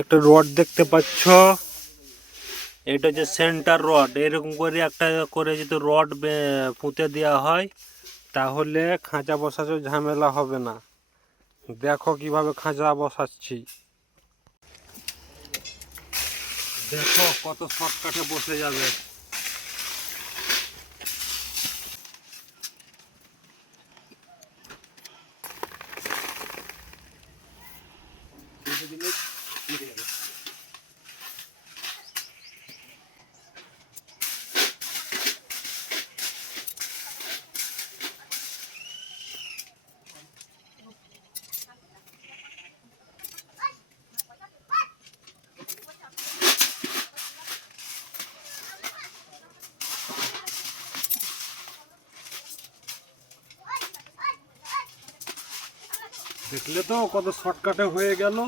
একটা রড দেখতে পাচ্ছ, এটা হচ্ছে সেন্টার রড। এরকম করে একটা করে যদি রড পুঁতে দেওয়া হয় তাহলে খাঁচা বসাতে ঝামেলা হবে না। দেখো কিভাবে খাঁচা বসাচ্ছি, দেখো কত শর্টকাটে বসে যাবে। দেখলে তো কত শর্টকাটে হয়ে গেল।